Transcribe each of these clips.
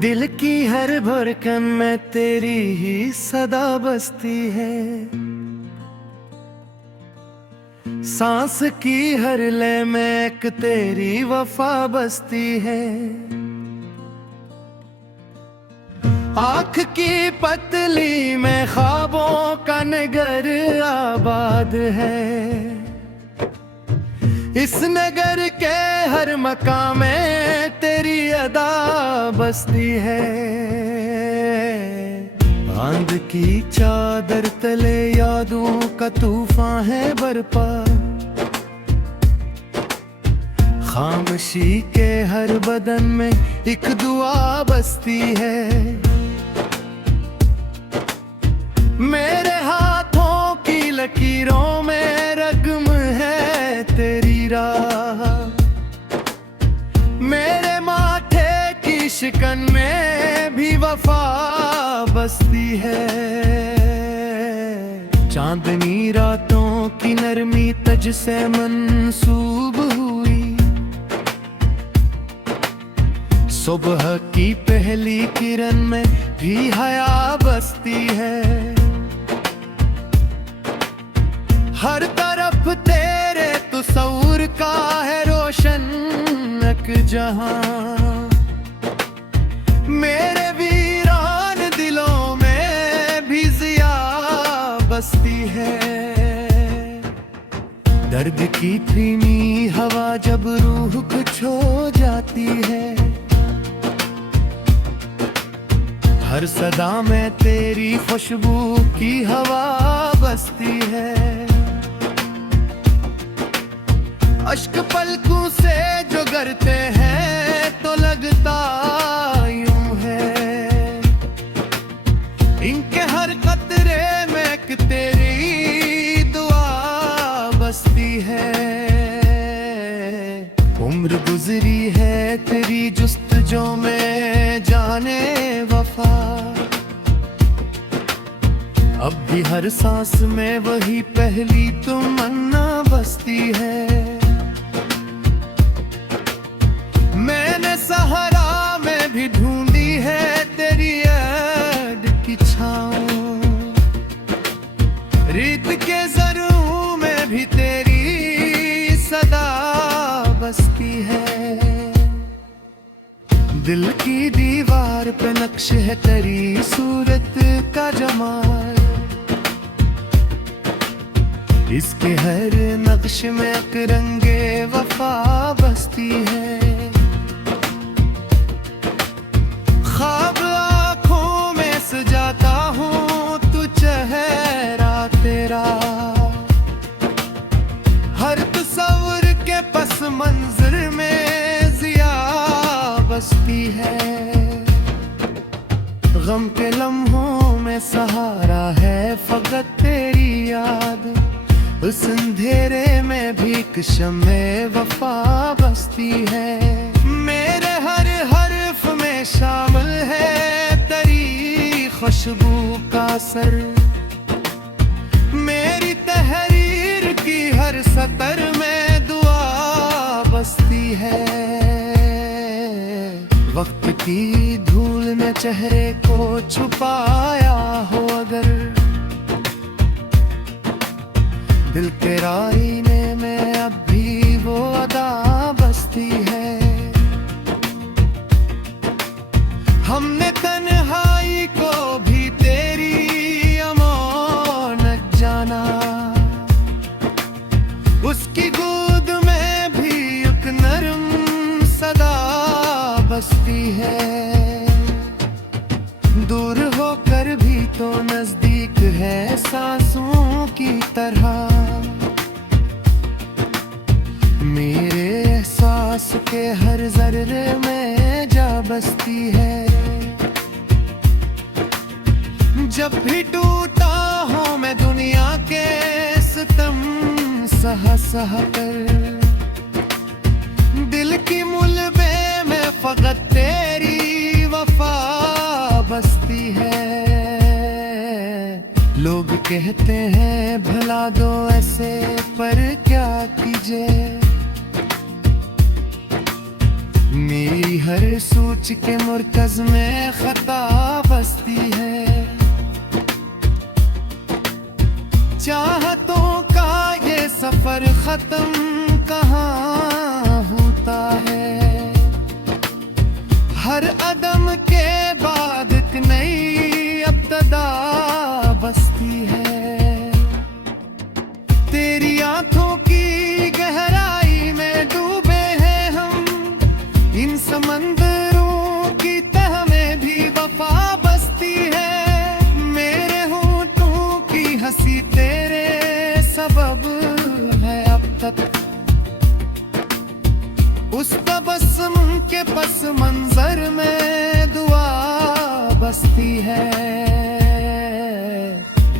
दिल की हर धड़कन में तेरी ही सदा बसती है। सांस की हर लय में एक तेरी वफा बसती है। आँख की पतली में ख्वाबों का नगर आबाद है। इस नगर के हर मकाम में तेरी अदा बसती है। आंध की चादर तले यादों का तूफान है बरपा। खामोशी के हर बदन में एक दुआ बसती है। मेरे हाथों की लकीरों में रगम है तेरी राह। मेरे माथे की शिकन में भी वफा बसती है। चांदनी रातों की नरमी तुझ से मंसूब हुई। सुबह की पहली किरण में भी हया बसती है। हर तरफ तेरे तस्वुर का है रोशन एक जहां। मेरे वीरान दिलों में भी जिया बसती है। दर्द की धीमी हवा जब रूह को छू जाती है। हर सदा में तेरी खुशबू की हवा बसती है। अश्क पलकों से जो गिरते हैं तो लगता यूं है। इनके हर कतरे में एक तेरी दुआ बसती है। उम्र गुजरी है तेरी जुस्तजू में जाने वफा। अब भी हर सांस में वही पहली तमन्ना बसती है। मैंने सहारा में भी ढूंढी है तेरी याद की छाँव। रेत के ज़रों में भी तेरी सदा बसती है। दिल की दीवार पे नक्श है तेरी सूरत का जमाल। इसके हर नक्श में एक रंगे वफा बसती है। ख्वाब आँखों में सजाता हूँ तू चेहरा तेरा। हर तस्वर के पस मंजर में जिया बसती है। गम के लम्हों में सहारा है फकत तेरी याद। उस अंधेरे में भी एक शम्मे वफा बसती है। मेरे हर हर्फ में शामिल है तेरी खुशबू का असर। मेरी तहरीर की हर सतर में दुआ बसती है। वक्त की धूल ने चेहरे को छुपाया हो अगर। दिल के आईने में अब भी वो अदा बसती है। हमने तन्हाई को भी तेरी अमानत जाना। उसकी गोद में भी एक नरम सदा बसती है। दूर होकर भी तो नजदीक है सांसों की तरह। मेरे एहसास के हर जर्रे में जा बसती है। जब भी टूटा हूँ मैं दुनिया के सितम सह सह कर। दिल की मुलबे में फकत तेरी वफा बसती है। लोग कहते हैं भला दो ऐसे, पर क्या कीजिए। मेरी हर सोच के मुर्कज में खता बसती है। चाहतों का ये सफर खत्म कहाँ होता है। हर अदम के बाद एक नई इब्तिदा बसती है। तेरी आंखों की गहराई में डूबे हैं हम, इन समंदरों की तह में भी वफा बसती है। मेरे होठों की हंसी तेरे सबब है अब तक, उस तबस्सुम के पस मंजर में दुआ बसती है।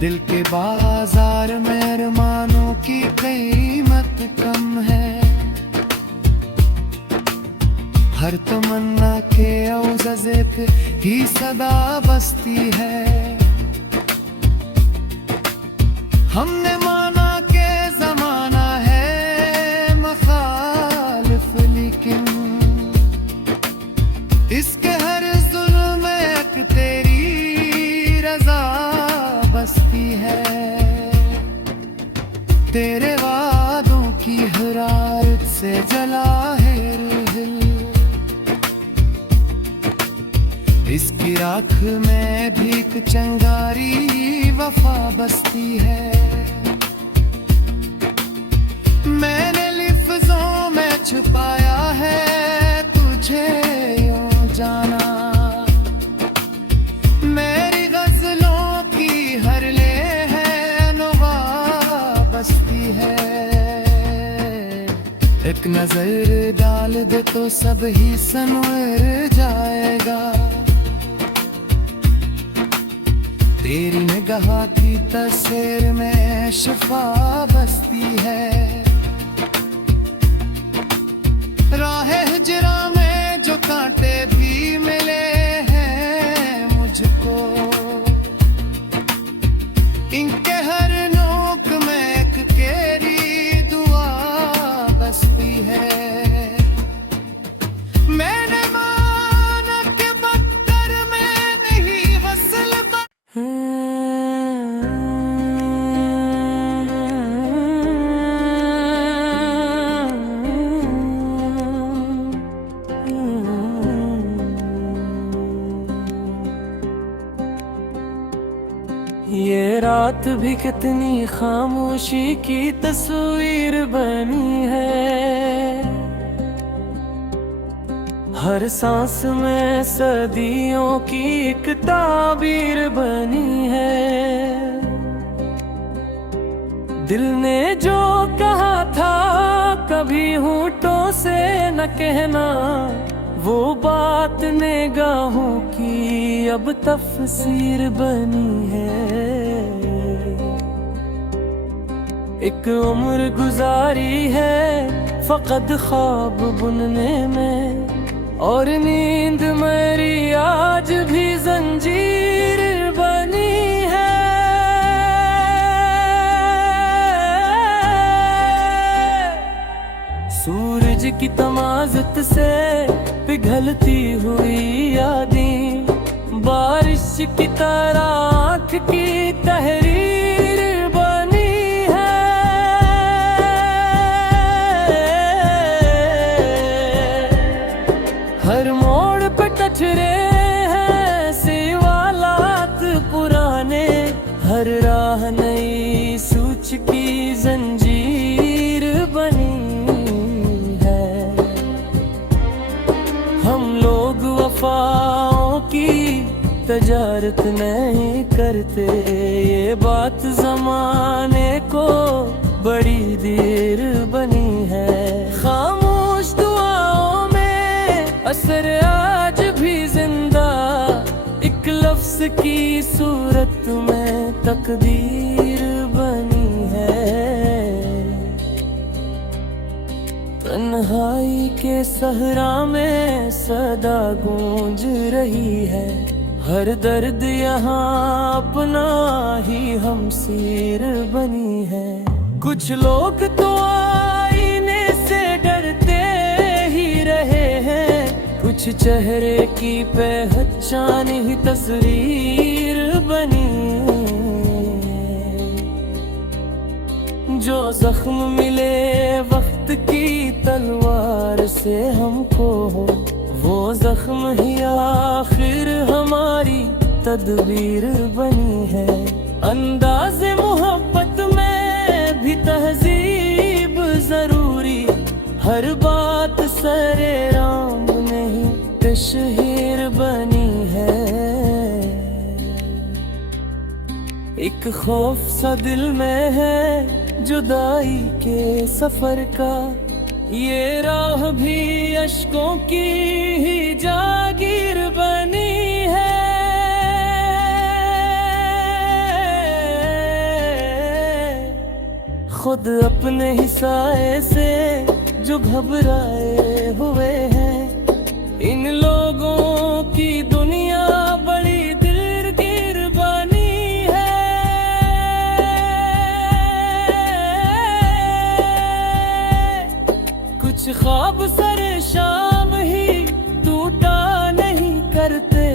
दिल के बाजार में अरमानों की कीमत कम है। हर तमन्ना के औज़ ज़िक्र ही सदा बसती है। हमने माना के ज़माना है मखालिफ, लेकिन इसके हर जुल्म में एक तेरी रज़ा बसती है। तेरे वादों की हरारत से जला है दिल, इसकी राख में भी एक चंगारी वफा बसती है। मैंने लिफ्ज़ों में छुपाया है तुझे यूं जाना। मेरी गज़लों की हर ले है नवा बसती है। एक नजर डाल दे तो सब ही संवर जाएगा। तेरी निगाह की तस्वीर में शिफा बसती है। राह हिजरा में जो कांटे भी मिले हैं मुझको, इनके हर नोक में एक केरी दुआ बसती है। मैंने माना के बख्तर में नहीं वसल ये रात भी कितनी खामोशी की तस्वीर बनी है। हर सांस में सदियों की एक ताबीर बनी है। दिल ने जो कहा था कभी होठों से न कहना, वो बात निगाहों की अब तफसीर बनी है। एक उम्र गुजारी है फकत ख्वाब बुनने में, और नींद मेरी आज भी जंजीर बनी है। सूरज की तमाज़त से पिघलती हुई यादें, बारिश की तरह आँख की तहरीर बनी है। हर मोड़ पे टचरे हैं सिवालात पुराने, हर राह नई सूच की जंजीर बनी है। हम लोग वफाओं की तजारत नहीं करते, ये बात जमाने को बड़ी देर बनी है। खामोश दुआओं में असर आज भी जिंदा, एक लफ्ज की सूरत में तकदीर बनी है। तन्हाई के सहरा में सदा गूंज रही है, हर दर्द यहाँ अपना ही हमसीर बनी है। कुछ लोग तो आईने से डरते ही रहे हैं, कुछ चेहरे की पहचान ही तस्वीर बनी है। जो जख्म मिले वक्त की तलवार से हमको, वो जख्म ही आखिर हमारी तदबीर बनी है। अंदाज़े मोहब्बत में भी तहजीब जरूरी, हर बात सरे राम नहीं तशहीर बनी है। एक खौफ सा दिल में है जुदाई के सफर का, ये राह भी अश्कों की ही जागीर बनी है। खुद अपने ही साए से जो घबराए हुए हैं, इन लोगों की दुनिया बड़ी दिलगीर बनी है। कुछ ख्वाब सर शाम ही टूटा नहीं करते,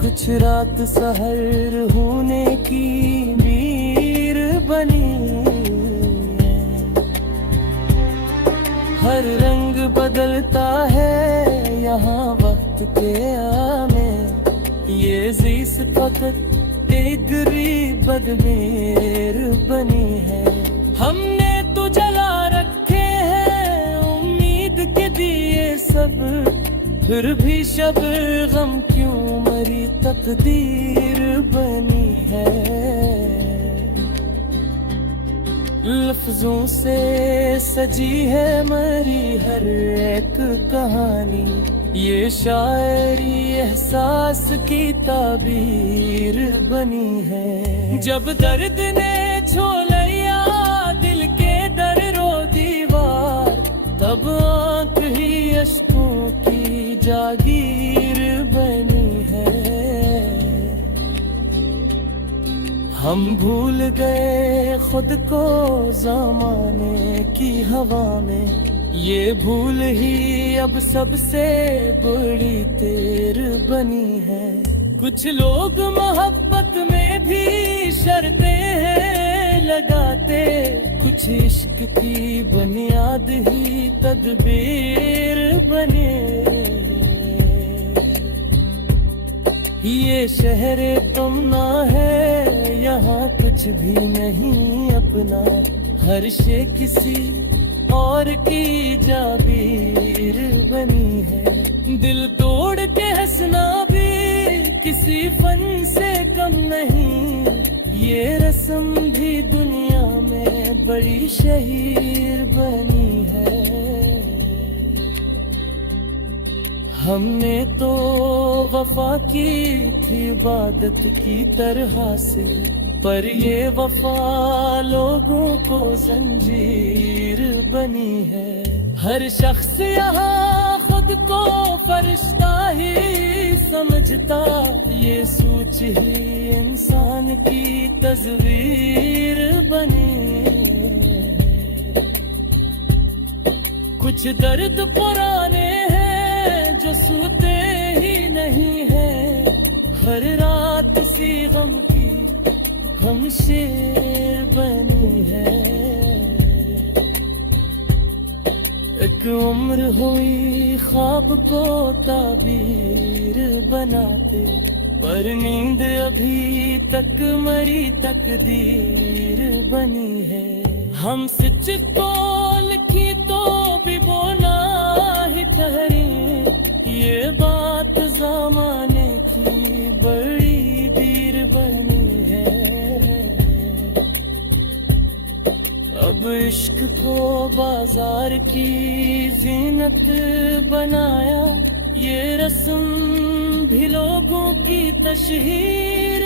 कुछ रात सहर होने की मीर बनी है। हर रंग बदलता है यहाँ वक्त के आने, ये ज़ीस फकत एक गरीब बदमेर बनी है। हमने तो जला रखे हैं उम्मीद के दिए सब, फिर भी शब गम क्यों मरी तकदीर बनी है। लफ्जों से सजी है मरी हर एक कहानी, ये शायरी एहसास की ताबीर बनी है। जब दर्द ने छोलया दिल के दर रो दीवार, तब आँख ही अश्कों की जागीर बनी है। हम भूल गए खुद को ज़माने की हवा में, ये भूल ही अब सबसे बड़ी तेर बनी है। कुछ लोग मोहब्बत में भी शर्तें हैं लगाते, कुछ इश्क की बुनियाद ही तदबीर बने। ये शहर तुमना है, यहाँ कुछ भी नहीं अपना, हर शे किसी और की जाबीर बनी है। दिल तोड़ के हंसना भी किसी फन से कम नहीं, ये रस्म भी दुनिया में बड़ी शहीर बनी है। हमने तो वफा की थी इबादत की तरह से, पर ये वफा लोगों को जंजीर बनी है। हर शख्स यहाँ खुद को फरिश्ता ही समझता, ये सोच ही इंसान की तस्वीर बनी है। कुछ दर्द पुराने हैं जो सूते ही नहीं है, हर रात सी गम की हम शेर बनी है। एक उम्र हुई ख्वाब को ताबीर बनाते, पर नींद अभी तक मरी तकदीर बनी है। हम सच को लिखी तो भी बोना ही ठहरी, ये बात ज़माने की बड़ी दीर बनी है। अब इश्क को बाजार की जीनत बनाया, ये रस्म भी लोगों की तशहीर